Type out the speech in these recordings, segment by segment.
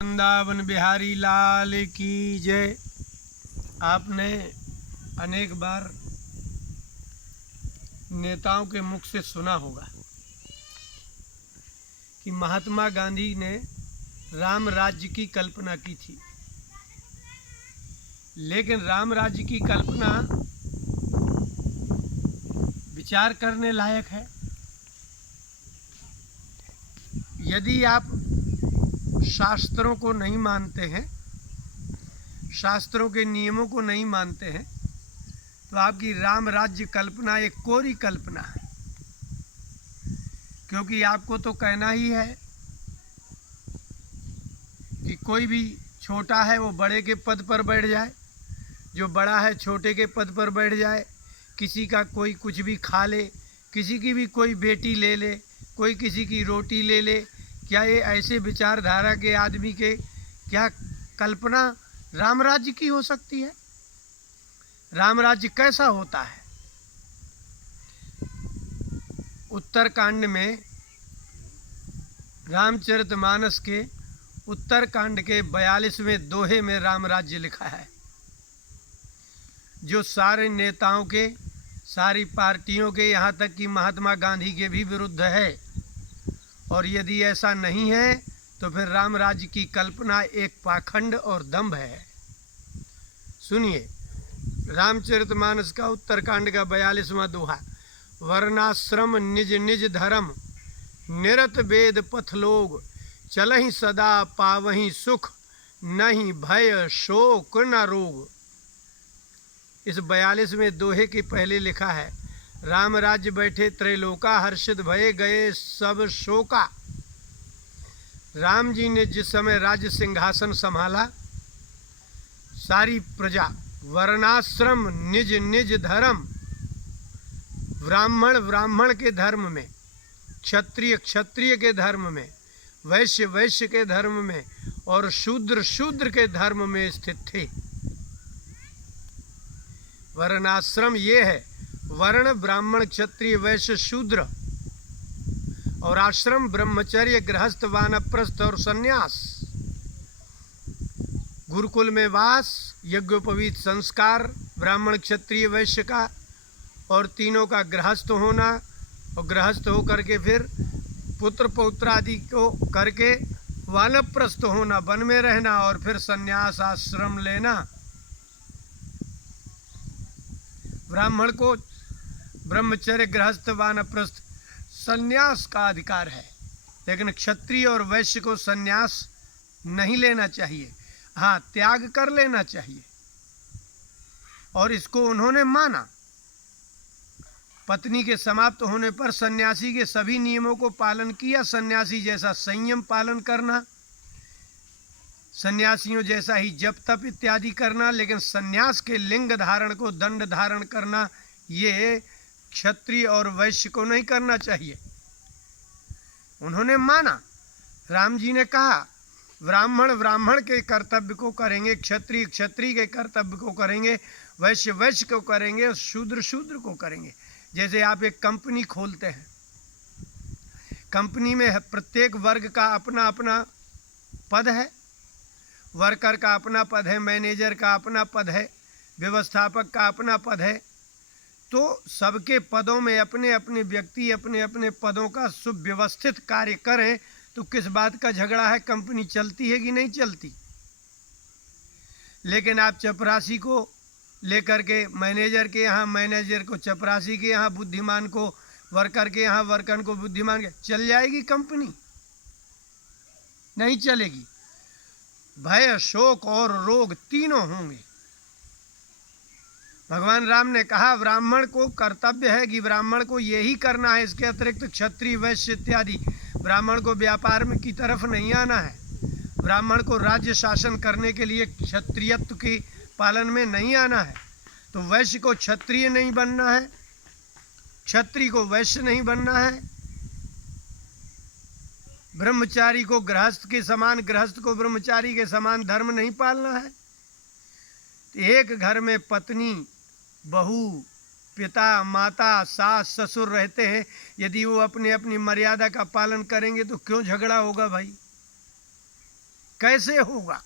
वृंदावन बिहारी लाल की जय। आपने अनेक बार नेताओं के मुख से सुना होगा कि महात्मा गांधी ने राम राज्य की कल्पना की थी, लेकिन राम राज्य की कल्पना विचार करने लायक है। यदि आप शास्त्रों को नहीं मानते हैं, शास्त्रों के नियमों को नहीं मानते हैं, तो आपकी राम राज्य कल्पना एक कोरी कल्पना है। क्योंकि आपको तो कहना ही है कि कोई भी छोटा है वो बड़े के पद पर बैठ जाए, जो बड़ा है छोटे के पद पर बैठ जाए, किसी का कोई कुछ भी खा ले, किसी की भी कोई बेटी ले ले, कोई किसी की रोटी ले ले। क्या ये ऐसे विचारधारा के आदमी के क्या कल्पना राम राज्य की हो सकती है? राम राज्य कैसा होता है? उत्तरकांड में, रामचरितमानस के उत्तरकांड के 42वें दोहे में राम राज्य लिखा है, जो सारे नेताओं के, सारी पार्टियों के, यहाँ तक कि महात्मा गांधी के भी विरुद्ध है। और यदि ऐसा नहीं है तो फिर राम राज्य की कल्पना एक पाखंड और दंभ है। सुनिए रामचरितमानस का उत्तरकांड का 42वां दोहा। वर्णाश्रम निज निज धर्म, निरत वेद पथ लोग, चलहि सदा पावहि सुख, नहीं भय शोक न रोग। इस 42वें दोहे के पहले लिखा है, राम राज्य बैठे त्रैलोका, हर्षित भये गए सब शोका। राम जी ने जिस समय राज्य सिंहासन संभाला, सारी प्रजा, वर्णाश्रम निज निज धर्म, ब्राह्मण ब्राह्मण के धर्म में, क्षत्रिय क्षत्रिय के धर्म में, वैश्य वैश्य के धर्म में और शूद्र शूद्र के धर्म में स्थित थे। वर्णाश्रम ये है, वर्ण ब्राह्मण क्षत्रिय वैश्य शूद्र, और आश्रम ब्रह्मचर्य गृहस्थ वानप्रस्थ और सन्यास। गुरुकुल में वास, यज्ञोपवीत संस्कार ब्राह्मण क्षत्रिय वैश्य का, और तीनों का गृहस्थ होना, और गृहस्थ होकर के फिर पुत्र पौत्र आदि को करके वानप्रस्थ होना, वन में रहना, और फिर सन्यास आश्रम लेना। ब्राह्मण को ब्रह्मचर्य गृहस्थ वानप्रस्थ सन्यास का अधिकार है, लेकिन क्षत्रिय और वैश्य को सन्यास नहीं लेना चाहिए। हाँ, त्याग कर लेना चाहिए, और इसको उन्होंने माना। पत्नी के समाप्त होने पर सन्यासी के सभी नियमों को पालन किया। सन्यासी जैसा संयम पालन करना, सन्यासियों जैसा ही जप तप इत्यादि करना, लेकिन सन्यास के लिंग धारण को, दंड धारण करना, ये क्षत्रिय और वैश्य को नहीं करना चाहिए। उन्होंने माना। राम जी ने कहा, ब्राह्मण ब्राह्मण के कर्तव्य को करेंगे, क्षत्रिय क्षत्रिय के कर्तव्य को करेंगे, वैश्य वैश्य को करेंगे, और शूद्र शूद्र को करेंगे। जैसे आप एक कंपनी खोलते हैं, कंपनी में प्रत्येक वर्ग का अपना अपना पद है। वर्कर का अपना पद है, मैनेजर का अपना पद है, व्यवस्थापक का अपना पद है। तो सबके पदों में अपने अपने व्यक्ति अपने अपने पदों का सुव्यवस्थित कार्य करें, तो किस बात का झगड़ा है? कंपनी चलती है कि नहीं चलती? लेकिन आप चपरासी को लेकर के मैनेजर के यहाँ, मैनेजर को चपरासी के यहाँ, बुद्धिमान को वर्कर के यहाँ, वर्कर को बुद्धिमान के, चल जाएगी कंपनी? नहीं चलेगी। भय शोक और रोग तीनों होंगे। भगवान राम ने कहा, ब्राह्मण को कर्तव्य है कि ब्राह्मण को यही करना है, इसके अतिरिक्त क्षत्रिय वैश्य इत्यादि ब्राह्मण को व्यापार में की तरफ नहीं आना है। ब्राह्मण को राज्य शासन करने के लिए क्षत्रियत्व के पालन में नहीं आना है। तो वैश्य को क्षत्रिय नहीं बनना है, क्षत्रिय को वैश्य नहीं बनना है, ब्रह्मचारी को गृहस्थ के समान, गृहस्थ को ब्रह्मचारी के समान धर्म नहीं पालना है। एक घर में पत्नी, बहू, पिता, माता, सास, ससुर रहते हैं। यदि वो अपनी अपनी मर्यादा का पालन करेंगे तो क्यों झगड़ा होगा भाई? कैसे होगा?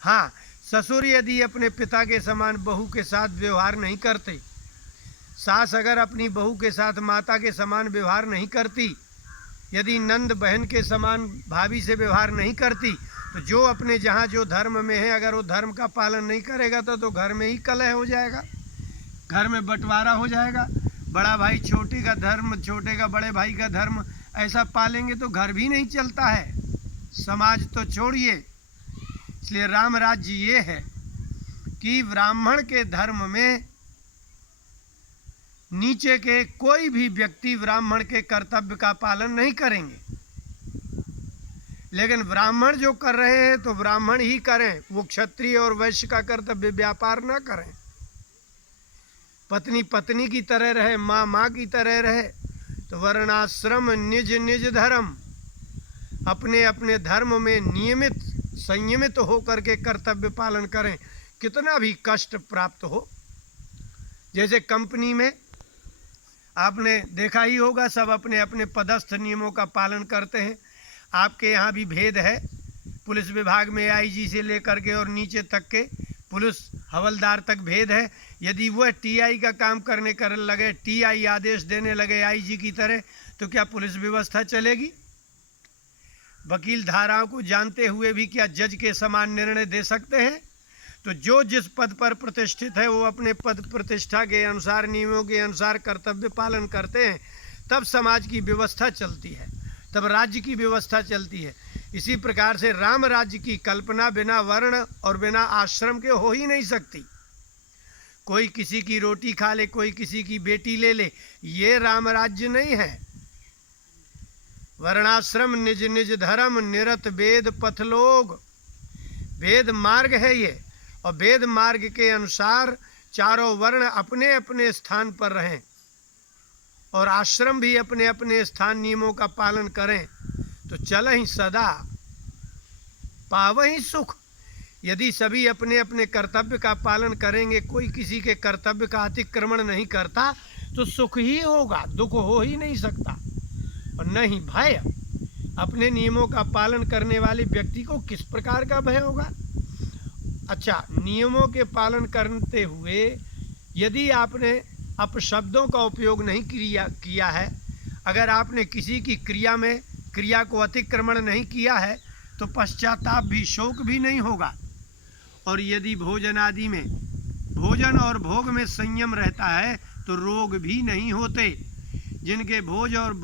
हाँ, ससुर यदि अपने पिता के समान बहू के साथ व्यवहार नहीं करते, सास अगर अपनी बहू के साथ माता के समान व्यवहार नहीं करती, यदि नंद बहन के समान भाभी से व्यवहार नहीं करती, तो जो अपने जहाँ जो धर्म में है अगर वो धर्म का पालन नहीं करेगा तो घर में ही कलह हो जाएगा, घर में बंटवारा हो जाएगा। बड़ा भाई छोटे का धर्म, छोटे का बड़े भाई का धर्म ऐसा पालेंगे तो घर भी नहीं चलता है, समाज तो छोड़िए। इसलिए राम राज्य ये है कि ब्राह्मण के धर्म में नीचे के कोई भी व्यक्ति ब्राह्मण के कर्तव्य का पालन नहीं करेंगे, लेकिन ब्राह्मण जो कर रहे हैं तो ब्राह्मण ही करें, वो क्षत्रिय और वैश्य का कर्तव्य व्यापार न करें। पत्नी पत्नी की तरह रहे, माँ माँ की तरह रहे। तो वर्णाश्रम निज निज धर्म, अपने अपने धर्म में नियमित संयमित होकर के कर्तव्य पालन करें, कितना भी कष्ट प्राप्त हो। जैसे कंपनी में आपने देखा ही होगा, सब अपने अपने पदस्थ नियमों का पालन करते हैं। आपके यहाँ भी भेद है, पुलिस विभाग में आईजी से लेकर के और नीचे तक के पुलिस हवलदार तक भेद है। यदि वह टीआई का काम करने कर लगे, टीआई आदेश देने लगे आईजी की तरह, तो क्या पुलिस व्यवस्था चलेगी? वकील धाराओं को जानते हुए भी क्या जज के समान निर्णय दे सकते हैं? तो जो जिस पद पर प्रतिष्ठित है वो अपने पद प्रतिष्ठा के अनुसार, नियमों के अनुसार कर्तव्य पालन करते हैं, तब समाज की व्यवस्था चलती है, तब राज्य की व्यवस्था चलती है। इसी प्रकार से राम राज्य की कल्पना बिना वर्ण और बिना आश्रम के हो ही नहीं सकती। कोई किसी की रोटी खा ले, कोई किसी की बेटी ले ले, ये राम राज्य नहीं है। वर्णाश्रम निज निज धर्म, निरत वेद पथ लोग, वेद मार्ग है ये, और वेद मार्ग के अनुसार चारों वर्ण अपने अपने स्थान पर रहें और आश्रम भी अपने अपने स्थान नियमों का पालन करें, तो चल ही सदा पावहि सुख। यदि सभी अपने अपने कर्तव्य का पालन करेंगे, कोई किसी के कर्तव्य का अतिक्रमण नहीं करता, तो सुख ही होगा, दुख हो ही नहीं सकता। और नहीं भय, अपने नियमों का पालन करने वाले व्यक्ति को किस प्रकार का भय होगा? अच्छा, नियमों के पालन करते हुए यदि आपने अपशब्दों का उपयोग नहीं किया है, अगर आपने किसी की क्रिया को अतिक्रमण नहीं किया है, तो पश्चाताप भी, शोक भी नहीं होगा। और यदि भोजन आदि में, भोजन और भोग में संयम रहता है तो रोग भी नहीं होते। जिनके भोग और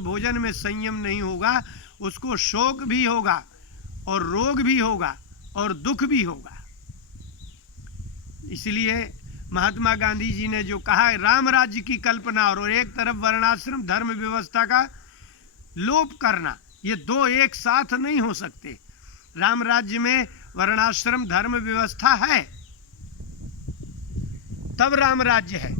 भोजन में संयम नहीं होगा, उसको शोक भी होगा और रोग भी होगा और दुख भी होगा। इसलिए महात्मा गांधी जी ने जो कहा है, राम राज्य की कल्पना और एक तरफ वर्णाश्रम धर्म व्यवस्था का लोप करना, ये दो एक साथ नहीं हो सकते। राम राज्य में वर्णाश्रम धर्म व्यवस्था है तब राम राज्य है,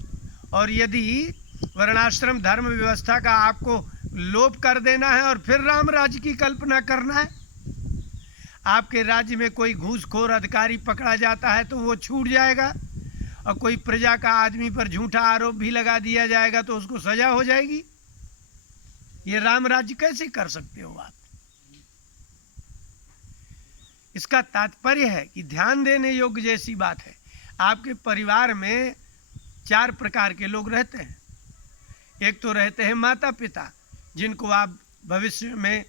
और यदि वर्णाश्रम धर्म व्यवस्था का आपको लोप कर देना है और फिर राम राज्य की कल्पना करना है, आपके राज्य में कोई घूसखोर अधिकारी पकड़ा जाता है तो वो छूट जाएगा, और कोई प्रजा का आदमी पर झूठा आरोप भी लगा दिया जाएगा तो उसको सजा हो जाएगी। ये राम राज्य कैसे कर सकते हो आप? इसका तात्पर्य है कि ध्यान देने योग्य जैसी बात है। आपके परिवार में 4 प्रकार के लोग रहते हैं। एक तो रहते हैं माता पिता, जिनको आप भविष्य में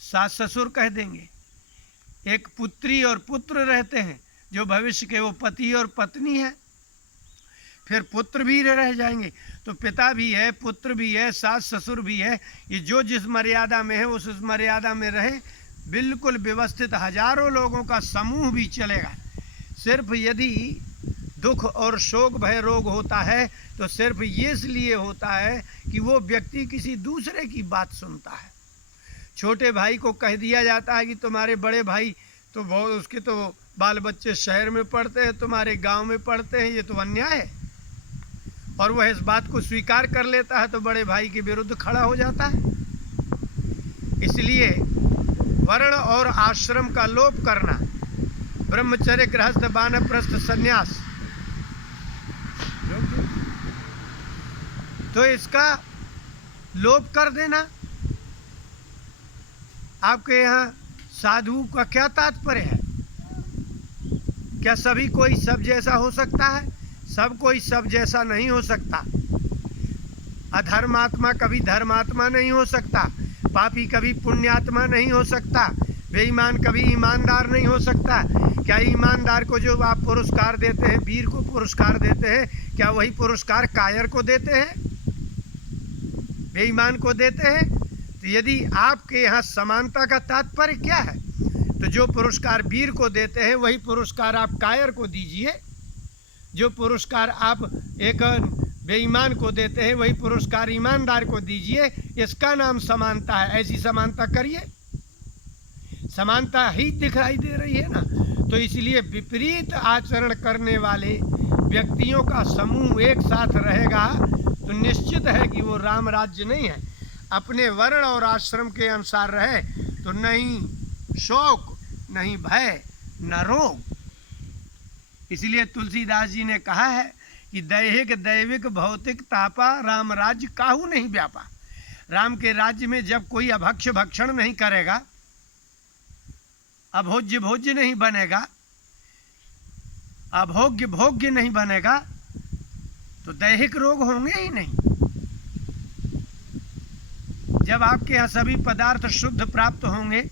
सास ससुर कह देंगे। एक पुत्री और पुत्र रहते हैं, जो भविष्य के वो पति और पत्नी है। फिर पुत्र भी रह जाएंगे, तो पिता भी है, पुत्र भी है, सास ससुर भी है। ये जो जिस मर्यादा में है उस मर्यादा में रहे, बिल्कुल व्यवस्थित हजारों लोगों का समूह भी चलेगा। सिर्फ यदि दुख और शोक भय रोग होता है तो सिर्फ ये इसलिए होता है कि वो व्यक्ति किसी दूसरे की बात सुनता है। छोटे भाई को कह दिया जाता है कि तुम्हारे बड़े भाई तो उसके तो बाल बच्चे शहर में पढ़ते हैं, तुम्हारे गांव में पढ़ते हैं, ये तो अन्याय है। और वह इस बात को स्वीकार कर लेता है तो बड़े भाई के विरुद्ध खड़ा हो जाता है। इसलिए वर्ण और आश्रम का लोप करना, ब्रह्मचर्य, गृहस्थ, वानप्रस्थ, संन्यास, तो इसका लोप कर देना। आपके यहाँ साधु का क्या तात्पर्य है? क्या सभी कोई सब जैसा हो सकता है? सब कोई सब जैसा नहीं हो सकता। अधर्मात्मा कभी धर्मात्मा नहीं हो सकता, पापी कभी पुण्यात्मा नहीं हो सकता, बेईमान कभी ईमानदार नहीं हो सकता। क्या ईमानदार को जो आप पुरस्कार देते हैं, वीर को पुरस्कार देते हैं, क्या वही पुरस्कार कायर को देते हैं, बेईमान को देते हैं? तो यदि आपके यहाँ समानता का तात्पर्य क्या है, तो जो पुरस्कार वीर को देते हैं वही पुरस्कार आप कायर को दीजिए, जो पुरस्कार आप एक बेईमान को देते हैं वही पुरस्कार ईमानदार को दीजिए। इसका नाम समानता है। ऐसी समानता करिए, समानता ही दिखाई दे रही है ना। तो इसलिए विपरीत आचरण करने वाले व्यक्तियों का समूह एक साथ रहेगा तो निश्चित है कि वो राम राज्य नहीं है। अपने वर्ण और आश्रम के अनुसार रहे तो नहीं शोक, नहीं भय, न रोग। इसलिए तुलसीदास जी ने कहा है कि दैहिक दैविक भौतिक तापा राम राज्य काहू नहीं व्यापा। राम के राज्य में जब कोई अभक्ष भक्षण नहीं करेगा, अभोज्य भोज्य नहीं बनेगा, अभोग्य भोग्य नहीं बनेगा, तो दैहिक रोग होंगे ही नहीं। जब आपके यहाँ सभी पदार्थ शुद्ध प्राप्त होंगे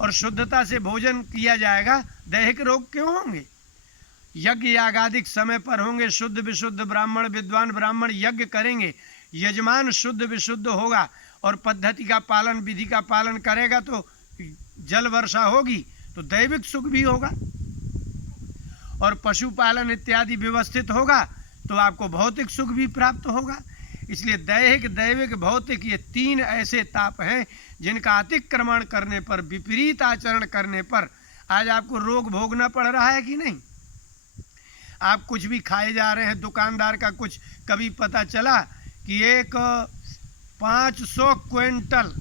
और शुद्धता से भोजन किया जाएगा, दैहिक रोग क्यों होंगे? यज्ञ यागादिक समय पर होंगे, शुद्ध विशुद्ध ब्राह्मण विद्वान ब्राह्मण यज्ञ करेंगे, यजमान शुद्ध विशुद्ध होगा और पद्धति का पालन विधि का पालन करेगा तो जल वर्षा होगी, तो दैविक सुख भी होगा। और पशुपालन इत्यादि व्यवस्थित होगा तो आपको भौतिक सुख भी प्राप्त होगा। इसलिए दैहिक दैविक भौतिक ये तीन ऐसे ताप हैं जिनका अतिक्रमण करने पर, विपरीत आचरण करने पर आज आपको रोग भोगना पड़ रहा है कि नहीं? आप कुछ भी खाए जा रहे हैं, दुकानदार का कुछ कभी पता चला कि एक 500 क्विंटल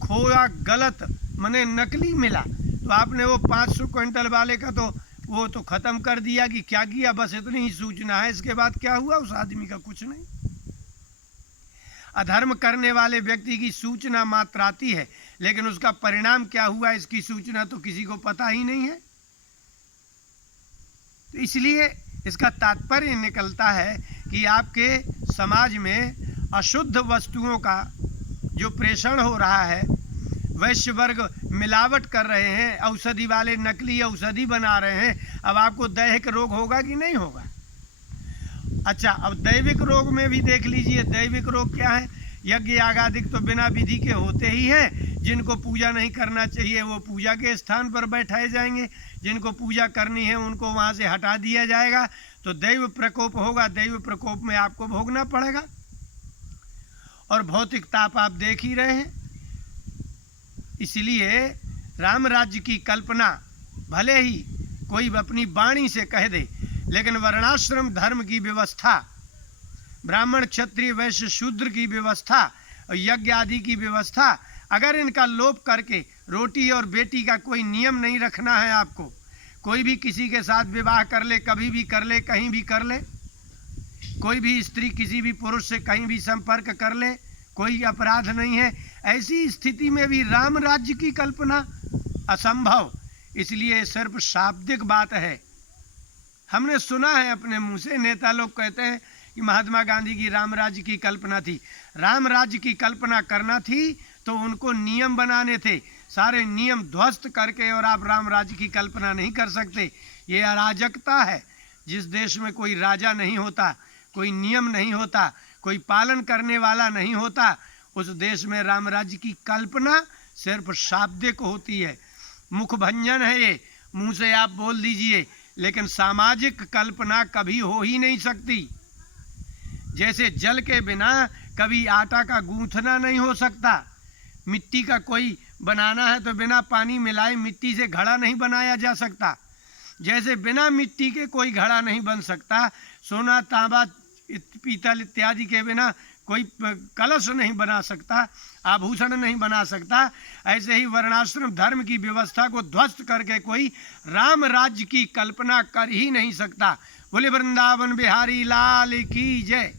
खोया गलत मने नकली मिला, तो आपने वो 500 क्विंटल वाले का तो वो तो ख़त्म कर दिया कि क्या किया, बस इतनी ही सूचना है। इसके बाद क्या हुआ उस आदमी का? कुछ नहीं। अधर्म करने वाले व्यक्ति की सूचना मात्र आती है, लेकिन उसका परिणाम क्या हुआ इसकी सूचना तो किसी को पता ही नहीं है। तो इसलिए इसका तात्पर्य निकलता है कि आपके समाज में अशुद्ध वस्तुओं का जो प्रेषण हो रहा है, वैश्य वर्ग मिलावट कर रहे हैं, औषधि वाले नकली औषधि बना रहे हैं, अब आपको दैहिक रोग होगा कि नहीं होगा? अच्छा, अब दैविक रोग में भी देख लीजिए। दैविक रोग क्या है? यज्ञ यागादिक तो बिना विधि के होते ही हैं। जिनको पूजा नहीं करना चाहिए वो पूजा के स्थान पर बैठाए जाएंगे, जिनको पूजा करनी है उनको वहाँ से हटा दिया जाएगा, तो दैव प्रकोप होगा। दैव प्रकोप में आपको भोगना पड़ेगा। और भौतिक ताप आप देख ही रहे हैं। इसलिए राम राज्य की कल्पना भले ही कोई अपनी वाणी से कह दे, लेकिन वर्णाश्रम धर्म की व्यवस्था, ब्राह्मण क्षत्रिय वैश्य शूद्र की व्यवस्था और यज्ञ आदि की व्यवस्था, अगर इनका लोप करके रोटी और बेटी का कोई नियम नहीं रखना है आपको, कोई भी किसी के साथ विवाह कर ले, कभी भी कर ले, कहीं भी कर ले, कोई भी स्त्री किसी भी पुरुष से कहीं भी संपर्क कर ले, कोई अपराध नहीं है। ऐसी स्थिति में भी राम राज्य की कल्पना असंभव। इसलिए सिर्फ शाब्दिक बात है। हमने सुना है अपने मुंह से, नेता लोग कहते हैं कि महात्मा गांधी की राम राज्य की कल्पना थी। राम राज्य की कल्पना करना थी तो उनको नियम बनाने थे, सारे नियम ध्वस्त करके, और आप राम राज्य की कल्पना नहीं कर सकते। ये अराजकता है। जिस देश में कोई राजा नहीं होता, कोई नियम नहीं होता, कोई पालन करने वाला नहीं होता, उस देश में राम राज्य की कल्पना सिर्फ शाब्दिक होती है। मुख भंजन है ये, मुंह से आप बोल दीजिए, लेकिन सामाजिक कल्पना कभी हो ही नहीं सकती। जैसे जल के बिना कभी आटा का गूंथना नहीं हो सकता, मिट्टी का कोई बनाना है तो बिना पानी मिलाए मिट्टी से घड़ा नहीं बनाया जा सकता, जैसे बिना मिट्टी के कोई घड़ा नहीं बन सकता, सोना तांबा पीतल इत्यादि के बिना कोई कलश नहीं बना सकता, आभूषण नहीं बना सकता, ऐसे ही वर्णाश्रम धर्म की व्यवस्था को ध्वस्त करके कोई राम राज्य की कल्पना कर ही नहीं सकता। बोले वृंदावन बिहारी लाल की जय।